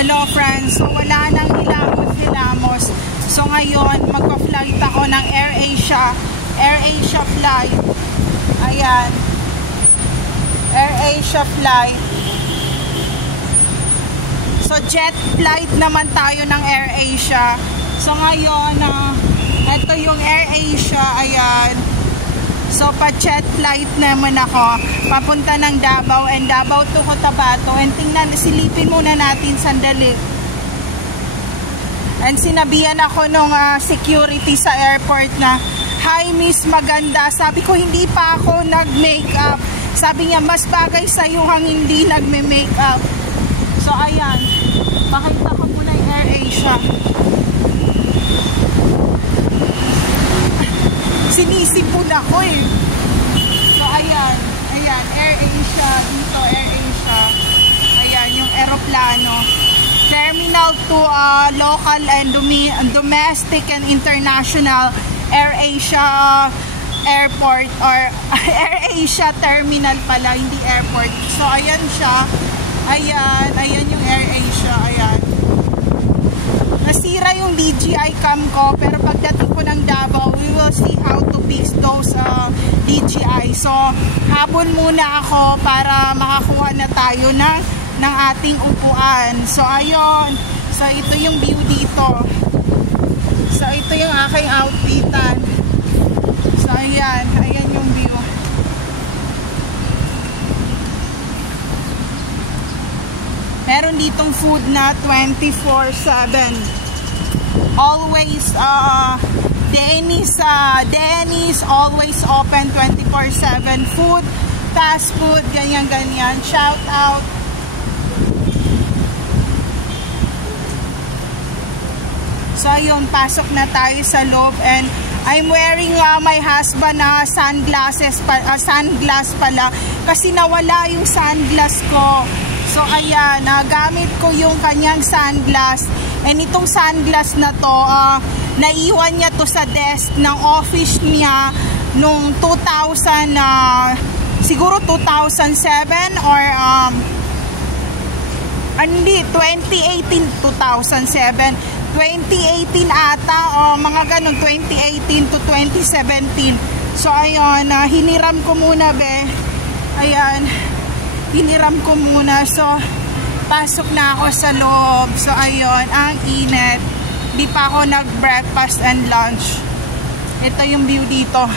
Hello friends, so wala nang hilamos. So ngayon, magpa-flight ako ng AirAsia flight. Ayan. AirAsia flight. So jet flight naman tayo ng AirAsia. So ngayon, ito yung AirAsia, ayan. So pa-jet flight naman ako, papunta ng Davao and Davao to Cotabato. And tingnan, silipin muna natin sandali. And sinabihan ako nung security sa airport na, "Hi miss, maganda." Sabi ko, hindi pa ako nag-makeup. Sabi niya, mas bagay sa'yo hang hindi nagme-makeup. So ayan, pakita ko muna yung AirAsia. Sinisipon ako eh. So ayan, AirAsia, dito AirAsia. Ayan, yung aeroplano. Terminal 2, local and domestic and international AirAsia airport or AirAsia terminal pala, hindi airport. So ayan siya. Ayan yung AirAsia, ayan. Nasira yung DJI cam ko, pero pagdating ko ng Davao, we will see how to fix those DJI. So, habol muna ako para makakuha na tayo ng ating upuan. So, ayun. So, ito yung view dito. So, ito yung aking outfitan. So, ayan. Ayan yung view. Meron ditong food na 24/7. Always Denny's always open 24/7. Food, fast food, ganyan. Shout out. So ayun, pasok na tayo sa loob and I'm wearing my husband sunglass pala kasi nawala yung sunglass ko. So ayan, gamit ko yung kanyang sunglass. And itong sunglass na to, naiwan niya to sa desk ng office niya nung 2000, siguro 2007 or hindi, 2018 ata, mga ganun, 2018 to 2017. So ayun, hiniram ko muna be. Ayan, hiniram ko muna. So pasok na ako sa loob. So ayun, ang init. Di pa ako nag-breakfast and lunch. Ito yung view dito.